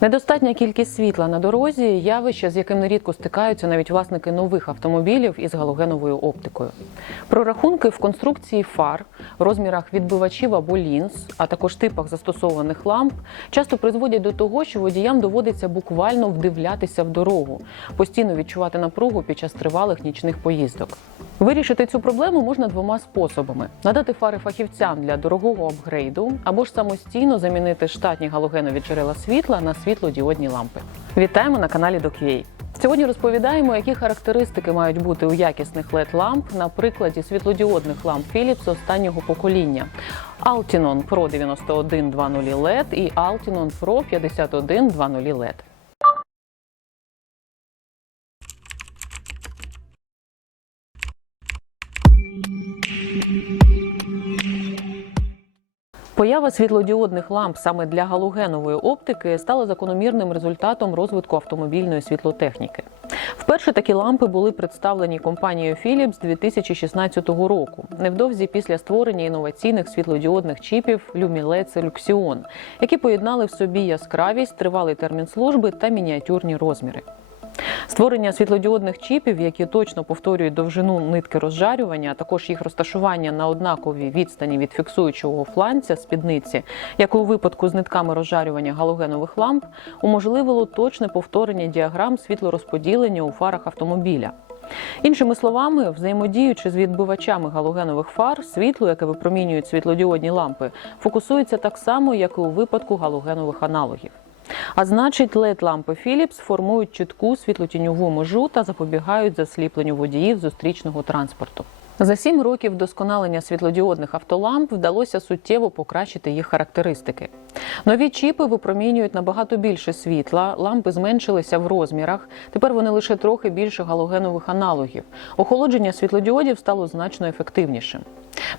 Недостатня кількість світла на дорозі явище, з яким нерідко стикаються навіть власники нових автомобілів із галогеновою оптикою. Прорахунки в конструкції фар, розмірах відбивачів або лінз, а також типах застосованих ламп, часто призводять до того, що водіям доводиться буквально вдивлятися в дорогу, постійно відчувати напругу під час тривалих нічних поїздок. Вирішити цю проблему можна двома способами: надати фари фахівцям для дорогого апгрейду, або ж самостійно замінити штатні галогенові джерела світла на світлодіодні лампи. Вітаємо на каналі DocUA. Сьогодні розповідаємо, які характеристики мають бути у якісних led ламп на прикладі світлодіодних ламп Philips останнього покоління Altinon Pro 9120 LED і Altinon Pro 5120 LED. Поява світлодіодних ламп саме для галогенової оптики стала закономірним результатом розвитку автомобільної світлотехніки. Вперше такі лампи були представлені компанією Philips 2016 року, невдовзі після створення інноваційних світлодіодних чіпів Lumileds і Luxion, які поєднали в собі яскравість, тривалий термін служби та мініатюрні розміри. Створення світлодіодних чіпів, які точно повторюють довжину нитки розжарювання, а також їх розташування на однаковій відстані від фіксуючого фланця спідниці, як у випадку з нитками розжарювання галогенових ламп, уможливило точне повторення діаграм світлорозподілення у фарах автомобіля. Іншими словами, взаємодіючи з відбивачами галогенових фар, світло, яке випромінюють світлодіодні лампи, фокусується так само, як і у випадку галогенових аналогів. А значить, led лампи Philips формують чітку світлотіньову межу та запобігають засліпленню водіїв зустрічного транспорту. За сім років вдосконалення світлодіодних автоламп вдалося суттєво покращити їх характеристики. Нові чіпи випромінюють набагато більше світла, лампи зменшилися в розмірах. Тепер вони лише трохи більше галогенових аналогів. Охолодження світлодіодів стало значно ефективнішим.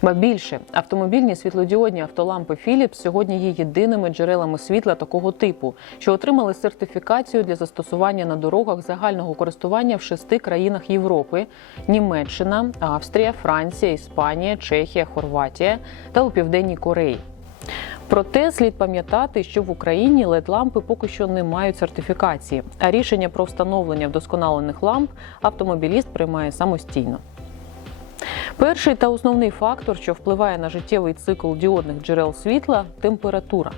Ба більше автомобільні світлодіодні автолампи Philips сьогодні є єдиними джерелами світла такого типу, що отримали сертифікацію для застосування на дорогах загального користування в шести країнах Європи: Німеччина, Австрія, Франція, Іспанія, Чехія, Хорватія та у Південній Кореї. Проте слід пам'ятати, що в Україні led лампи поки що не мають сертифікації, а рішення про встановлення вдосконалених ламп автомобіліст приймає самостійно. Перший та основний фактор, що впливає на життєвий цикл діодних джерел світла температура.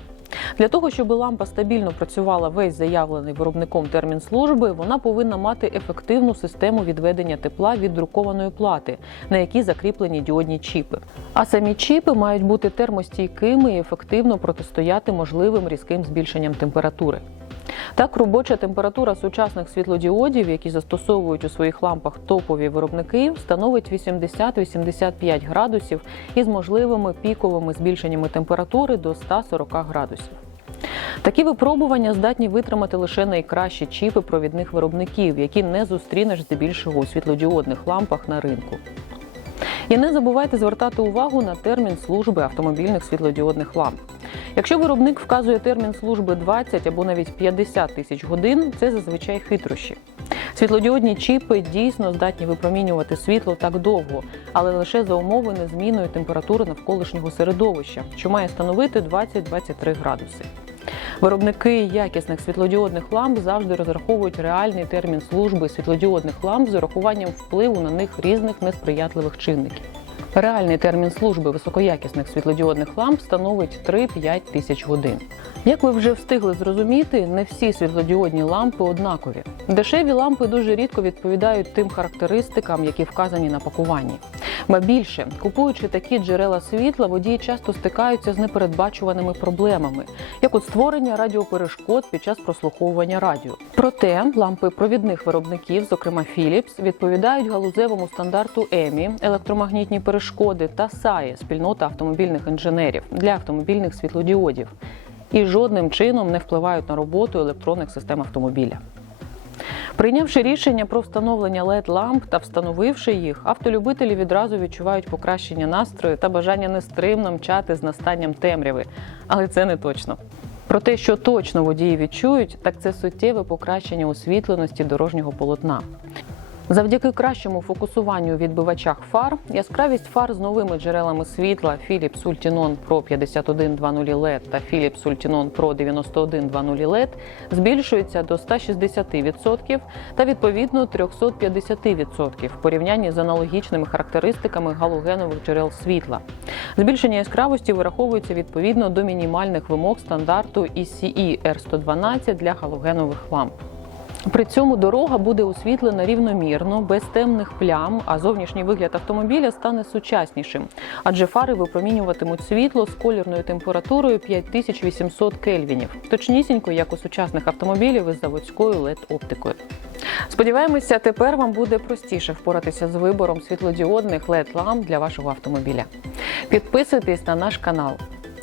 Для того, щоб лампа стабільно працювала весь заявлений виробником термін служби, вона повинна мати ефективну систему відведення тепла від друкованої плати, на якій закріплені діодні чіпи. А самі чіпи мають бути термостійкими і ефективно протистояти можливим різким збільшенням температури. Так, робоча температура сучасних світлодіодів, які застосовують у своїх лампах топові виробники, становить 80-85 градусів із можливими піковими збільшеннями температури до 140 градусів. Такі випробування здатні витримати лише найкращі чіпи провідних виробників, які не зустрінеш здебільшого у світлодіодних лампах на ринку. І не забувайте звертати увагу на термін служби автомобільних світлодіодних ламп. Якщо виробник вказує термін служби 20 або навіть 50 тисяч годин, це зазвичай хитрощі. Світлодіодні чіпи дійсно здатні випромінювати світло так довго, але лише за умови незмінної температури навколишнього середовища, що має становити 20-23 градуси. Виробники якісних світлодіодних ламп завжди розраховують реальний термін служби світлодіодних ламп з урахуванням впливу на них різних несприятливих чинників. Реальний термін служби високоякісних світлодіодних ламп становить 3-5 тисяч годин. Як ви вже встигли зрозуміти, не всі світлодіодні лампи однакові. Дешеві лампи дуже рідко відповідають тим характеристикам, які вказані на пакуванні. Ба більше, купуючи такі джерела світла, водії часто стикаються з непередбачуваними проблемами, як от створення радіоперешкод під час прослуховування радіо. Проте лампи провідних виробників, зокрема Philips, відповідають галузевому стандарту EMI, електромагнітні перешкоди та SAE, спільнота автомобільних інженерів для автомобільних світлодіодів, і жодним чином не впливають на роботу електронних систем автомобіля. Прийнявши рішення про встановлення led ламп та встановивши їх, автолюбителі відразу відчувають покращення настрою та бажання нестримно мчати з настанням темряви. Але це не точно. Про те, що точно водії відчують, так це суттєве покращення освітленості дорожнього полотна. Завдяки кращому фокусуванню відбивачах фар, яскравість фар з новими джерелами світла Philips Ultinon Pro 5120 LED та Philips Ultinon Pro 9120 LED збільшується до 160% та відповідно 350% в порівнянні з аналогічними характеристиками галогенових джерел світла. Збільшення яскравості вираховується відповідно до мінімальних вимог стандарту ECE R112 для галогенових ламп. При цьому дорога буде освітлена рівномірно, без темних плям, а зовнішній вигляд автомобіля стане сучаснішим, адже фари випромінюватимуть світло з колірною температурою 5800 кельвінів, точнісінько, як у сучасних автомобілів із заводською led оптикою Сподіваємося, тепер вам буде простіше впоратися з вибором світлодіодних led ламп для вашого автомобіля. Підписуйтесь на наш канал,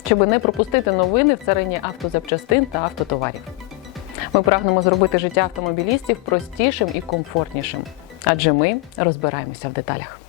щоб не пропустити новини в царині автозапчастин та автотоварів. Ми прагнемо зробити життя автомобілістів простішим і комфортнішим, адже ми розбираємося в деталях.